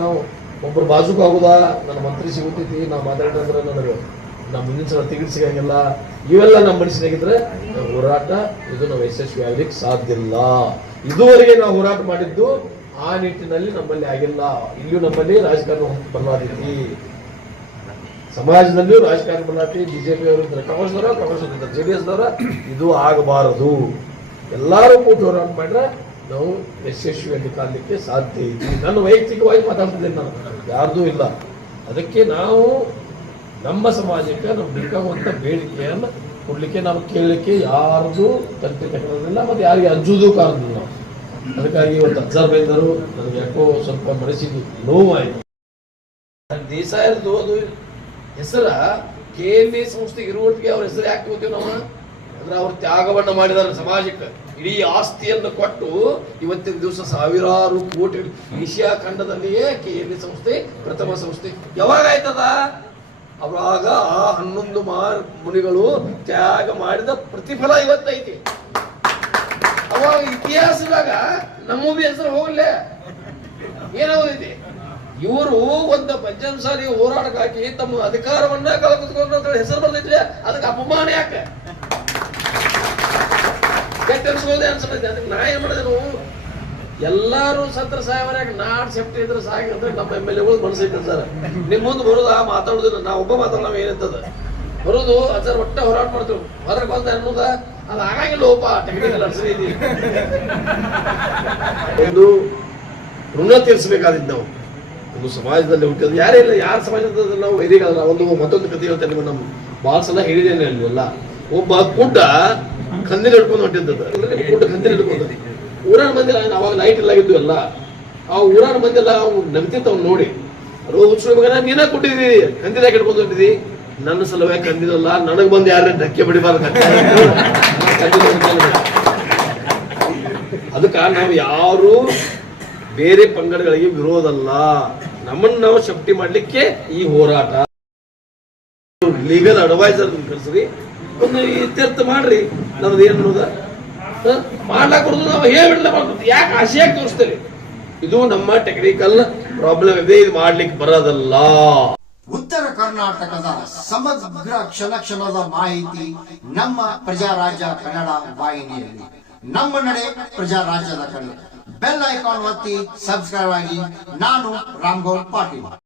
ನಾವು ಒಬ್ಬರು ಬಾಜುಕ್ ಆಗುದಾ ನನ್ನ ಮಂತ್ರಿ ಸಿಗುತ್ತೈತಿ, ನಾವು ಮಾತಾಡಿದ್ರೆ ನನಗೆ ನಮ್ಮ ಮುಂದಿನ ಸಲ ಟಿಕೆಟ್ ಸಿಗಂಗಿಲ್ಲ. ಇವೆಲ್ಲ ನಮ್ಮ ಮನಸ್ಸಿನಾಗಿದ್ರೆ ಹೋರಾಟ, ಇದು ನಾವು ಯಶಸ್ವಿ ಆಗ್ಲಿಕ್ಕೆ ಸಾಧ್ಯ ಇಲ್ಲ. ಇದುವರೆಗೆ ನಾವು ಹೋರಾಟ ಮಾಡಿದ್ದು ಆ ನಿಟ್ಟಿನಲ್ಲಿ ನಮ್ಮಲ್ಲಿ ಆಗಿಲ್ಲ. ಇಲ್ಲಿಯೂ ನಮ್ಮಲ್ಲಿ ರಾಜಕಾರಣ ಬದಲಾದೈತಿ ಸಮಾಜದಲ್ಲಿಯೂ ರಾಜಕಾರಣ ಬರಲಾತಿ ಬಿಜೆಪಿ ಅವರು ಇದ್ದಾರೆ ಕಾಂಗ್ರೆಸ್ ಅವರ ಕಾಂಗ್ರೆಸ್ ಜೆ ಡಿ ಎಸ್ ದವರ, ಇದು ಆಗಬಾರದು. ಎಲ್ಲರೂ ಕೂತು ಹೋರಾಟ ಮಾಡಿದ್ರೆ ನಾವು ಯಶಸ್ವಿಯಲ್ಲಿ ಕಾಣಲಿಕ್ಕೆ ಸಾಧ್ಯ ಇದೆ. ನನ್ನ ವೈಯಕ್ತಿಕವಾಗಿ ಮಾತಾಡ್ತಿದ್ದೇನೆ ನಾನು. ಯಾರ್ದೂ ಇಲ್ಲ. ಅದಕ್ಕೆ ನಾವು ನಮ್ಮ ಸಮಾಜಕ್ಕೆ ನಾವು ಬೇಕಾಗುವಂಥ ಬೇಡಿಕೆಯನ್ನು ಕೊಡ್ಲಿಕ್ಕೆ ನಾವು ಕೇಳಲಿಕ್ಕೆ ಯಾರ್ದು ತಂತ್ರ ಕಟ್ಟಿಲ್ಲ ಮತ್ತು ಯಾರಿಗೆ ಅಂಜುವುದು ಕಾರಣದಿಲ್ಲ ನಾವು ಅದಕ್ಕಾಗಿ ಇವತ್ತು ಬೈದರು ನನಗೆ ಯಾಕೋ ಸ್ವಲ್ಪ ಮನಸ್ಸಿಗೆ ನೋವಾಯಿತು. ದೇಸಾಯರ್ದು ಅದು ಹೆಸರ ಕೆ ಎಲ್ ಎ ಸಂಸ್ಥೆಗೆ ಇರುವಟ್ಟಿಗೆ ಅವ್ರ ಹೆಸರು ಯಾಕೆ ಹೋಗ್ತೀವಿ ನಾವು? ಅಂದ್ರೆ ಅವ್ರು ತ್ಯಾಗವನ್ನ ಮಾಡಿದಾರೆ ಸಮಾಜಕ್ಕೆ. ಇಡೀ ಆಸ್ತಿಯನ್ನು ಕೊಟ್ಟು ಇವತ್ತಿನ ದಿವಸ ಸಾವಿರಾರು ಕೋಟಿ ಏಷ್ಯಾ ಖಂಡದಲ್ಲಿಯೇ ಕೆ ಎಲ್ ಸಂಸ್ಥೆ, ಪ್ರಥಮ ಸಂಸ್ಥೆ. ಯಾವಾಗ ಆಯ್ತದ? ಅವಾಗ ಆ ಹನ್ನೊಂದು ಮಾ ಮುನಿಗಳು ತ್ಯಾಗ ಮಾಡಿದ ಪ್ರತಿಫಲ ಇವತ್ತೈತಿ. ಅವಾಗ ಇತಿಹಾಸದಾಗ ನಮ್ಮ ಹೆಸರು ಹೋಗ್ಲೇ. ಏನಾಗೋದೈತಿ ಇವರು ಒಂದು ಪಂಚಮಸಾಲಿ ಹೋರಾಟಕ್ಕೆ ಹಾಕಿ ತಮ್ಮ ಅಧಿಕಾರವನ್ನ ಕಳ್ಕೊಂಡ್ರು ಹೆಸರು ಬರ್ತೈತ್ರಿ ಅದಕ್ಕೆ ಅಪಮಾನ ಯಾಕೆ? ಕೆಟ್ಟ ಅನ್ಸುತ್ತೆ. ಅದಕ್ಕೆ ನಾ ಏನ್ ನಾವು ಎಲ್ಲಾರು ಸತ್ರ ಸಾಯವರ್ಯಾಗ ನಾಡ್ ಸೆಫ್ಟಿ ಇದ್ರೆ ಅಂದ್ರೆ ನಮ್ಮ ಎಂ ಎಲ್ ಎಗಳು ಮನಸ್ಸೈತೆ ಸರ್ ನಿಮ್ ಮುಂದೆ ಆ ಮಾತಾಡುದಿಲ್ಲ. ನಾ ಒಬ್ಬ ಮಾತಾಡಲ್ಲ ಏನಂತದ ಬರೋದು ಸರ್ ಒಟ್ಟೆ ಹೋರಾಟ ಮಾಡ್ತೀವಿ. ಅದ್ರ ಬಂದ ಅನ್ನೋದ ಅದು ಆಗಂಗಿಲ್ಲ ಒಬ್ಬ ಟೆಕ್ನಿಕಲ್ ಅನ್ಸರಿ ಒಂದು ಋಣ ತೀರಿಸಬೇಕಾದಿದ್ದು ನಾವು. ಒಂದು ಸಮಾಜದಲ್ಲಿ ಹುಟ್ಟಿದ ಯಾರೇ ಇಲ್ಲ, ಯಾರ ಸಮಾಜದಲ್ಲಿ ನಾವು ವೈರಿಗಳಲ್ಲ. ಒಂದು ಮತ್ತೊಂದು ಕಥೆ ಹೇಳ್ತೇನೆ ನಮ್ಮ ಭಾಳ ಸಲ ಹೇಳಿದ್ದೇನೆ ಅಲ್ಲಿ ಎಲ್ಲ ಒಬ್ಬ ಕುಡ್ಡ ಕಂದಿನ ಹಿಡ್ಕೊಂಡು ಹೊಂಟಿದ್ದದ ಕುಡ್ಡ ಕಂದಿನ ಹಿಡ್ಕೊಂಡು. ಊರಾನ ಮಂದಿ ಅವಾಗ ಲೈಟ್ ಇಲ್ಲ ಇದ್ದು ಎಲ್ಲ. ಆ ಊರಾನ ಮಂದಿ ಎಲ್ಲ ಅವ್ನು ನಗ್ತಿತ್ತು ಅವ್ನು ನೋಡಿ. ರೋ ಹುಚ್ಚು ಮಗನ, ನೀನ ಕೊಟ್ಟಿದ್ದೀ. ಕಂದಿದಾಗ ಹಿಡ್ಕೊಂಡು ಹೊಂಟಿದಿ ನನ್ನ ಸಲುವಾಗಿ ಕಂದಿದಲ್ಲ ನನಗ್ ಬಂದು ಯಾರೇ ಧಕ್ಕೆ ಬಿಡಿಬಾರ್ದು ಅದಕ್ಕ ನಾವು ಯಾರು ಬೇರೆ ಪಂಗಡಗಳಿಗೆ ವಿರೋಧಲ್ಲ. ನಮ್ಮನ್ನ ನಾವು ಶಕ್ತಿ ಮಾಡ್ಲಿಕ್ಕೆ ಈ ಹೋರಾಟ. ಲೀಗಲ್ ಅಡ್ವೈಸರ್ ಕರ್ಸ್ರಿ ಒಂದು ಇತ್ಯರ್ಥ ಮಾಡ್ರಿ. ನಮ್ದು ಏನು ಅನ್ನೋದ? ಮಾಡ್ಲಾಕ್ ಬರೋದು ನಾವು ಮಾಡ್ಬೋದು ಯಾಕೆ ಆಸೆಯಾಗಿ ತೋರಿಸ್ತೇವೆ ಇದು ನಮ್ಮ ಟೆಕ್ನಿಕಲ್ ಪ್ರಾಬ್ಲಮ್ ಇದೆ, ಇದು ಮಾಡ್ಲಿಕ್ಕೆ ಬರೋದಲ್ಲ. ಉತ್ತರ ಕರ್ನಾಟಕದ ಸಮಗ್ರ ಕ್ಷಣ ಕ್ಷಣದ ಮಾಹಿತಿ ನಮ್ಮ ಪ್ರಜಾರಾಜ್ಯ ಕನ್ನಡ ವಾಹಿನಿಯಲ್ಲಿ. ನಮ್ಮ ನಡೆ ಪ್ರಜಾರಾಜ್ಯದ ಕನ್ನಡ ಬೆಲ್ ಐಕಾನ್ ಒತ್ತಿ ಸಬ್ಸ್ಕ್ರೈಬ್ ಆಗಿ. ನಾನು ರಾಮ್ಗೌಡ್ ಪಾಟೀಲ್.